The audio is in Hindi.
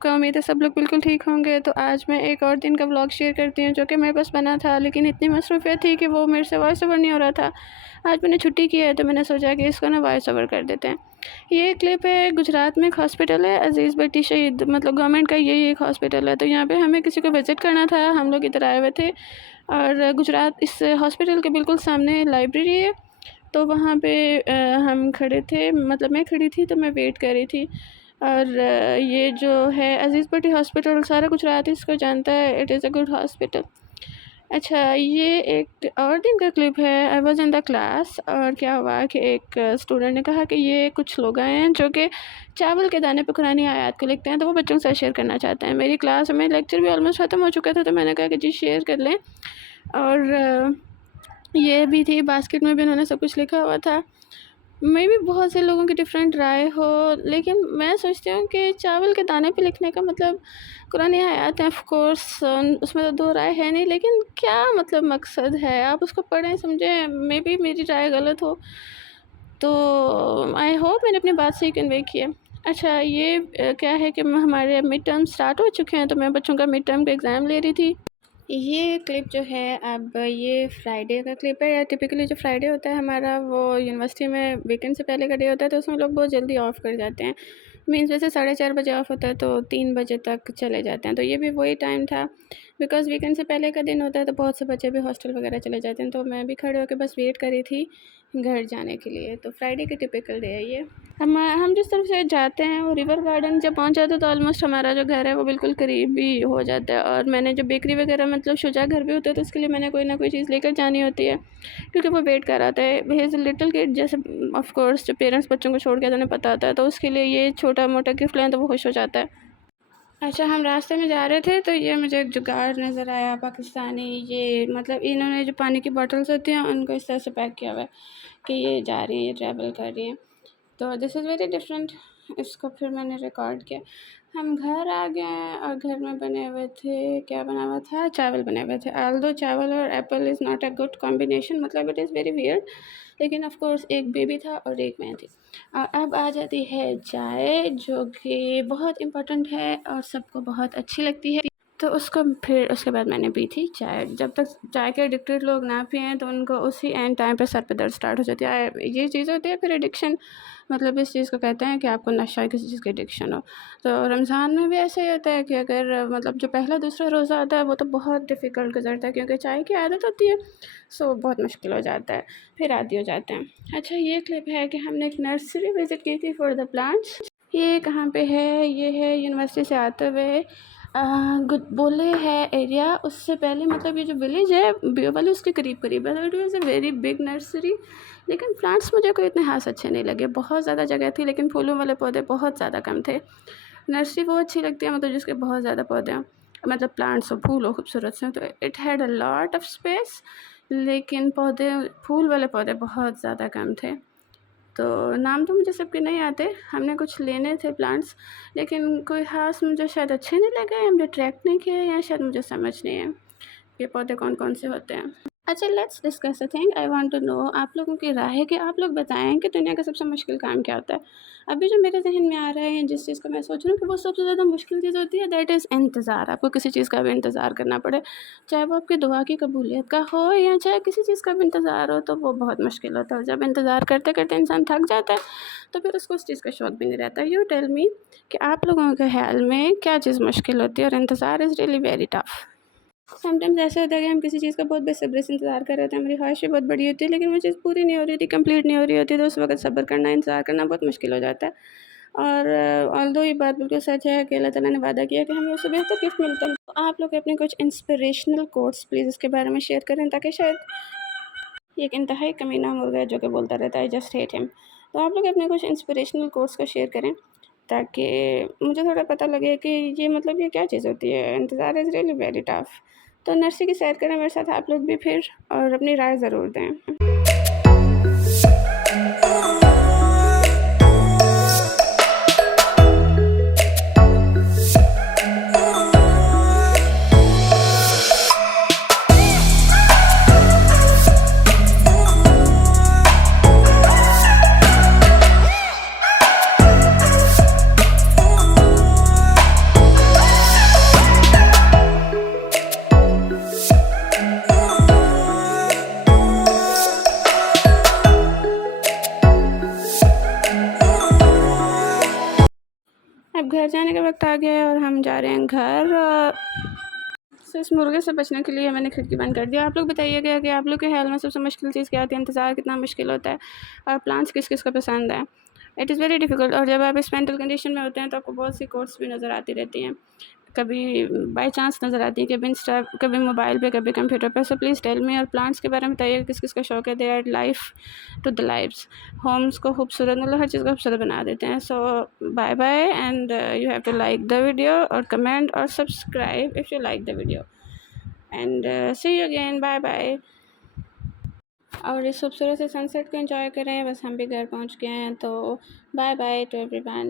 सबका उम्मीद है सब लोग बिल्कुल ठीक होंगे। तो आज मैं एक और दिन का व्लॉग शेयर करती हूँ जो कि मेरे पास बना था, लेकिन इतनी मसरूफ़ियत थी कि वो मेरे से वॉइस ओवर नहीं हो रहा था। आज मैंने छुट्टी की है तो मैंने सोचा कि इसको ना वॉइस ओवर कर देते हैं। ये क्लिप है, गुजरात में एक हॉस्पिटल है अज़ीज़ बेटी शहीद, मतलब गवर्नमेंट का यही एक हॉस्पिटल है। तो यहाँ पे हमें किसी को विज़िट करना था, हम लोग इधर आए हुए थे। और गुजरात इस हॉस्पिटल के बिल्कुल सामने लाइब्रेरी है, तो वहाँ पे हम खड़े थे, मतलब मैं खड़ी थी तो मैं वेट कर रही थी। और ये जो है अज़ीज़ बेटी हॉस्पिटल, सारा गुजरात इसको जानता है, it is a good hospital. अच्छा, ये एक और दिन का क्लिप है। I was in the class, और क्या हुआ कि एक स्टूडेंट ने कहा कि ये कुछ लोग आए हैं जो कि चावल के दाने पे कुरानी आयत को लिखते हैं, तो वो बच्चों के साथ शेयर करना चाहते हैं। मेरी क्लास में लेक्चर भी ऑलमोस्ट ख़त्म हो चुका था, तो मैंने कहा कि जी शेयर कर लें। और ये भी थी, बास्केट में भी उन्होंने सब कुछ लिखा हुआ था। मे भी बहुत से लोगों की डिफरेंट राय हो, लेकिन मैं सोचती हूँ कि चावल के दाने पे लिखने का मतलब कुरान आयात है, ऑफ कोर्स उसमें तो दो राय है नहीं, लेकिन क्या मतलब मकसद है, आप उसको पढ़ें समझें। मे भी मेरी राय गलत हो, तो आई होप मैंने अपनी बात सही कन्वे की है। अच्छा, ये क्या है कि हमारे मिड टर्म स्टार्ट हो चुके हैं, तो मैं बच्चों का मिड टर्म का एग्ज़ाम ले रही थी। ये क्लिप जो है, अब ये फ्राइडे का क्लिप है। या टिपिकली जो फ्राइडे होता है हमारा, वो यूनिवर्सिटी में वीकेंड से पहले का डे होता है, तो उसमें लोग बहुत जल्दी ऑफ़ कर जाते हैं। मीन्स वैसे 4:30 बजे ऑफ़ होता है, तो 3 बजे तक चले जाते हैं। तो ये भी वही टाइम था, बिकॉज़ वीकेंड से पहले का दिन होता है, तो बहुत से बच्चे भी हॉस्टल वगैरह चले जाते हैं। तो मैं भी खड़े होकर बस वेट कर रही थी घर जाने के लिए। तो फ्राइडे का टिपिकल डे है ये। हम जिस तरफ से जाते हैं वो रिवर गार्डन जब पहुंच जाते हैं, तो ऑलमोस्ट हमारा जो घर है वो बिल्कुल करीब ही हो जाता है। और मैंने जो बेकरी वगैरह, मतलब शुजा घर भी होता है, तो उसके लिए मैंने कोई ना कोई चीज़ लेकर जानी होती है, क्योंकि वो वेट कर रहा है। He is a little kid, जैसे ऑफ कोर्स जो पेरेंट्स बच्चों को छोड़ के उन्हें पता होता है, तो उसके लिए ये छोटा मोटा गिफ्ट लें तो वो खुश हो जाता है। अच्छा, हम रास्ते में जा रहे थे, तो ये मुझे एक जुगाड़ नज़र आया पाकिस्तानी। ये मतलब इन्होंने जो पानी की बॉटल्स होती हैं उनको इस तरह से पैक किया हुआ है कि ये जा रही है, ये ट्रैवल कर रही है। तो दिस इज़ वेरी डिफरेंट। इसको फिर मैंने रिकॉर्ड किया। हम घर आ गए हैं, और घर में बने हुए थे, क्या बना हुआ था, चावल बने हुए थे। ऑल्दो चावल और Apple is not a good combination, मतलब इट इज़ वेरी वियर्ड, लेकिन ऑफ कोर्स एक बेबी था और एक मैं थी। और अब आ जाती है चाय, जो कि बहुत इम्पोर्टेंट है और सबको बहुत अच्छी लगती है। तो उसके बाद मैंने पी थी चाय। जब तक चाय के एडिक्टेड लोग ना पिएँ, तो उनको उसी एंड टाइम पे सर पे दर्द स्टार्ट हो जाती है। ये चीज़ होती है फिर एडिक्शन, मतलब इस चीज़ को कहते हैं कि आपको नशा किसी चीज़ की एडिक्शन हो। तो रमज़ान में भी ऐसे ही होता है कि अगर मतलब जो पहला दूसरा रोज़ा होता है वो तो बहुत डिफ़िकल्ट गुजरता है, क्योंकि चाय की आदत होती है, सो बहुत मुश्किल हो जाता है, फिर आदी हो जाते हैं। अच्छा, ये क्लिप है कि हमने एक नर्सरी विज़िट की थी फॉर द प्लांट्स। ये कहाँ पे है, ये है यूनिवर्सिटी से आते हुए बोले है एरिया। उससे पहले मतलब ये जो विलेज है बियोवली, उसके करीब करीब है। It was a very big nursery, लेकिन प्लांट्स मुझे कोई इतने खास अच्छे नहीं लगे। बहुत ज़्यादा जगह थी, लेकिन फूलों वाले पौधे बहुत ज़्यादा कम थे। नर्सरी वो अच्छी लगती है मतलब जिसके बहुत ज़्यादा पौधे हों, मतलब प्लांट्स हो, फूल हो खूबसूरत से। तो it had a lot of space, लेकिन फूल वाले पौधे बहुत ज़्यादा कम थे। तो नाम तो मुझे सबके नहीं आते, हमने कुछ लेने थे प्लांट्स, लेकिन कोई ख़ास मुझे शायद अच्छे नहीं लगे, हमने ट्रैक नहीं किए, या शायद मुझे समझ नहीं है ये पौधे कौन कौन से होते हैं। अच्छा, let's discuss a thing. I want to know आप लोगों की राय है कि आप लोग बताएं कि दुनिया का सबसे मुश्किल काम क्या होता है। अभी जो मेरे जहन में आ रहा है, जिस चीज़ को मैं सोच रही हूँ कि वो सबसे ज़्यादा मुश्किल चीज़ होती है, दैट इज़ इंतज़ार। आपको किसी चीज़ का भी इंतज़ार करना पड़े, चाहे वो आपकी दुआ की कबूलियत का हो या चाहे किसी चीज़ का भी इंतज़ार हो, तो वो बहुत मुश्किल होता है। और जब इंतज़ार करते करते इंसान थक जाता है, तो फिर उसको उस चीज़ का शौक़ भी नहीं रहता। यू टेल मी कि आप लोगों के ख्याल में क्या चीज़ मुश्किल होती है, और इंतज़ार is really very tough. Sometimes ऐसा होता है कि हम किसी चीज़ का बहुत बेसब्री से इंतज़ार कर रहे होते हैं, हमारी ख्वाहिश भी बहुत बड़ी होती है, लेकिन वो चीज़ पूरी नहीं हो रही होती, कंप्लीट नहीं हो रही होती, तो उस वक्त सब्र करना, इंतज़ार करना बहुत मुश्किल हो जाता है। और ऑल्दो ये बात बिल्कुल सच है कि अल्लाह ताला ने वादा किया कि हमें उससे बेहतर गिफ्ट मिलता है। तो आप लोग अपने कुछ इंस्पिरेशनल कोट्स प्लीज़ इसके बारे में शेयर करें, ताकि शायद ये एक इंतहाई कमीना मुर्गा है जो कि बोलता रहता है जस्ट हेट हिम। तो आप लोग अपने कुछ इंस्पिरेशनल कोट्स को शेयर करें, ताकि मुझे थोड़ा पता लगे कि ये मतलब ये क्या चीज़ होती है। इंतज़ार इज़ रियली वेरी टफ। तो नर्सरी की सैर करें मेरे साथ आप लोग भी फिर, और अपनी राय ज़रूर दें। जाने का वक्त आ गया है और हम जा रहे हैं घर। तो इस मुर्गे से बचने के लिए मैंने खिड़की बंद कर दिया। आप लोग बताइएगा कि आप लोग के ख्याल में सबसे मुश्किल चीज़ क्या होती है, इंतज़ार कितना मुश्किल होता है और प्लान्स किस किस को पसंद है। It is very difficult. और जब आप इस मेंटल कंडीशन में होते हैं तो आपको बहुत सी कोट्स भी नज़र आती रहती हैं, कभी बाय चांस नज़र आती है, कभी इंस्टा, कभी मोबाइल पे, कभी कंप्यूटर पे। So please tell me. और प्लांट्स के बारे में बताइए किस किस का शौक है। They add life to the lives. Homes को खूबसूरत, मतलब हर चीज़ को खूबसूरत बना देते हैं। So bye bye and you have to like the video और कमेंट और subscribe if you like the video and see you again. Bye bye. और इस खूबसूरत से सनसेट को एंजॉय करें। बस हम भी घर पहुंच गए हैं, तो बाय बाय टू एवरीवन।